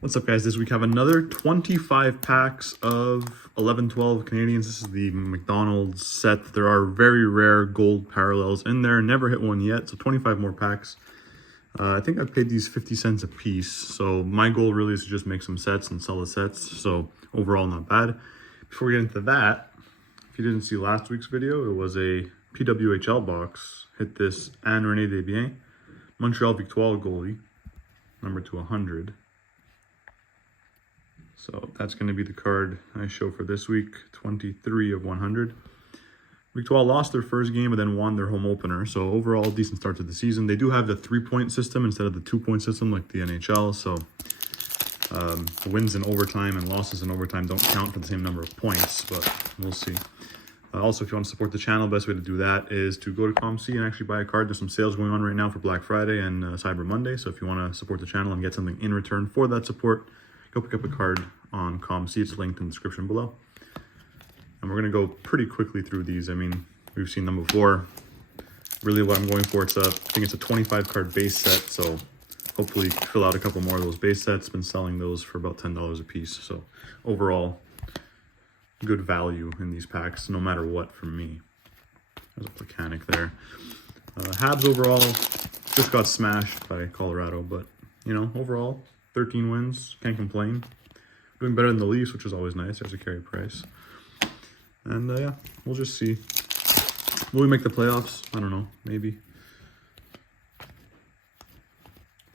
What's up, guys? This week I have another 25 packs of 11-12 Canadiens. This is the McDonald's set. There are very rare gold parallels in there. Never hit one yet, so 25 more packs. I think I paid these 50 cents a piece, so my goal really is to just make some sets and sell the sets, so overall not bad. Before we get into that, if you didn't see last week's video, it was a PWHL box. Hit this Anne Renee Desbiens, Montreal Victoire goalie, number to 100. So that's going to be the card I show for this week, 23 of 100. Victoire lost their first game, but then won their home opener. So overall, decent start to the season. They do have the 3-point system instead of the 2-point system like the NHL. So the wins in overtime and losses in overtime don't count for the same number of points, but we'll see. Also, if you want to support the channel, the best way to do that is to go to COMC and actually buy a card. There's some sales going on right now for Black Friday and Cyber Monday. So if you want to support the channel and get something in return for that support, go pick up a card on COMC. It's linked in the description below. And we're going to go pretty quickly through these. I mean, we've seen them before. Really what I'm going for, I think it's a 25 card base set. So hopefully fill out a couple more of those base sets. Been selling those for about $10 a piece. So overall, good value in these packs, no matter what from me. There's a Plekanec there. Habs overall just got smashed by Colorado, but you know, overall 13 wins, can't complain. Doing better than the Leafs, which is always nice. There's a Carey Price. And yeah, we'll just see. Will we make the playoffs? I don't know, maybe.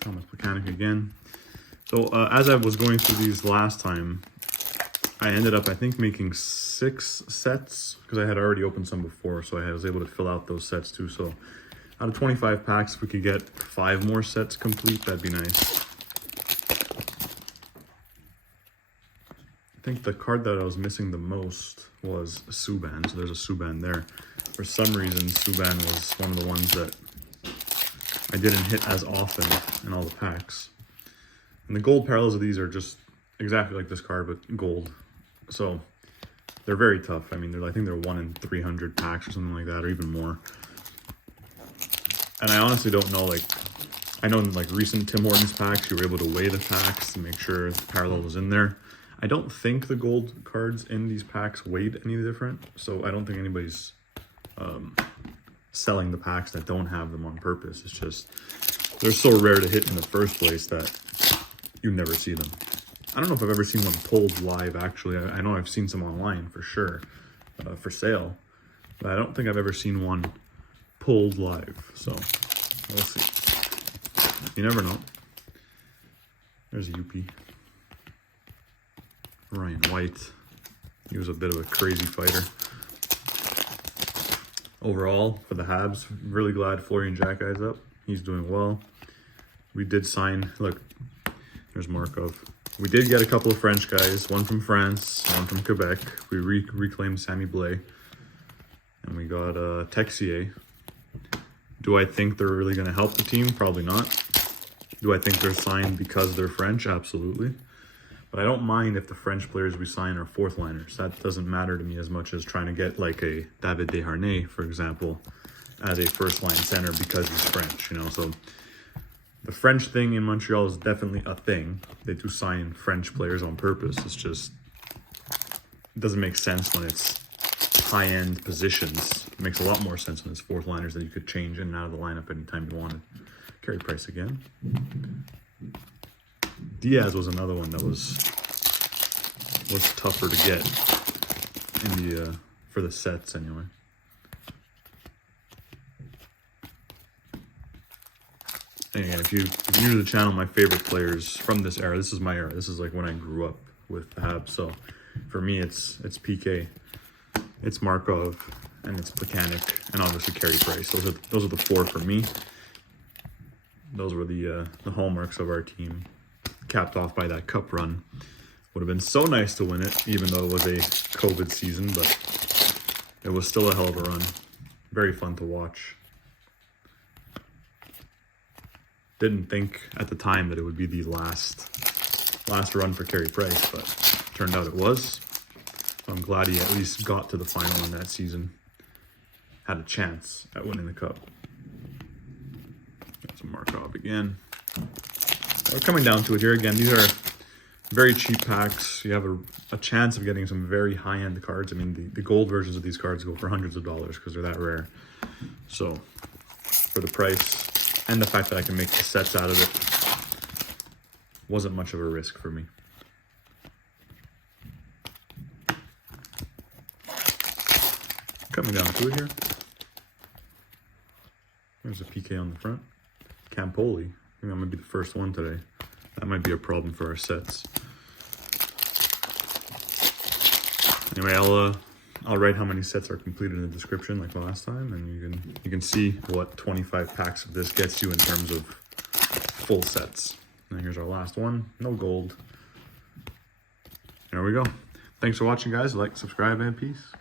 Thomas Plekanec again. So as I was going through these last time, I ended up, I think, making 6 sets because I had already opened some before, so I was able to fill out those sets too. So out of 25 packs, if we could get 5 more sets complete, that'd be nice. I think the card that I was missing the most was Subban, so there's a Subban there. For some reason, Subban was one of the ones that I didn't hit as often in all the packs. And the gold parallels of these are just exactly like this card, but gold. So they're very tough. I mean, I think they're 1 in 300 packs or something like that, or even more. And I honestly don't know, like, I know in like recent Tim Hortons packs, you were able to weigh the packs to make sure the parallel was in there. I don't think the gold cards in these packs weighed any different, so I don't think anybody's selling the packs that don't have them on purpose. It's just, they're so rare to hit in the first place that you never see them. I don't know if I've ever seen one pulled live, actually. I know I've seen some online for sure, for sale, but I don't think I've ever seen one pulled live, so we'll see. You never know. There's a Yuppie. Ryan White. He was a bit of a crazy fighter. Overall, for the Habs, really glad Florian Jackie's up. He's doing well. We did sign, look, there's Markov. We did get a couple of French guys, one from France, one from Quebec. We reclaimed Sammy Blais. And we got Texier. Do I think they're really going to help the team? Probably not. Do I think they're signed because they're French? Absolutely. But I don't mind if the French players we sign are 4th liners. That doesn't matter to me as much as trying to get like a David Desharnais, for example, as a 1st line center because he's French, you know. So the French thing in Montreal is definitely a thing. They do sign French players on purpose. It's just, it doesn't make sense when it's high-end positions. It makes a lot more sense when it's 4th liners that you could change in and out of the lineup anytime you wanted. Carey Price again. Diaz was another one that was tougher to get in the for the sets anyway. And again, if you're new to the channel, my favorite players from this era, this is my era. This is like when I grew up with the Habs. So for me, it's PK, it's Markov, and it's Plekanec, and obviously Carey Price. Those are the 4 for me. Those were the hallmarks of our team. Capped off by that cup run. Would have been so nice to win it, even though it was a COVID season, but it was still a hell of a run. Very fun to watch. Didn't think at the time that it would be the last run for Carey Price, but turned out it was. So I'm glad he at least got to the final in that season. Had a chance at winning the cup. Got some Markov again. We're coming down to it here again. These are Very cheap packs. You have a chance of getting some very high-end cards. I mean, the gold versions of these cards go for hundreds of dollars because they're that rare. So, for the price and the fact that I can make the sets out of it, wasn't much of a risk for me. Coming down to it here. There's a PK on the front. Campoli. I think that might be the first one today. That might be a problem for our sets. Anyway, I'll write how many sets are completed in the description like last time, and you can see what 25 packs of this gets you in terms of full sets. And here's our last one. No gold. There we go. Thanks for watching, guys. Like, subscribe, and peace.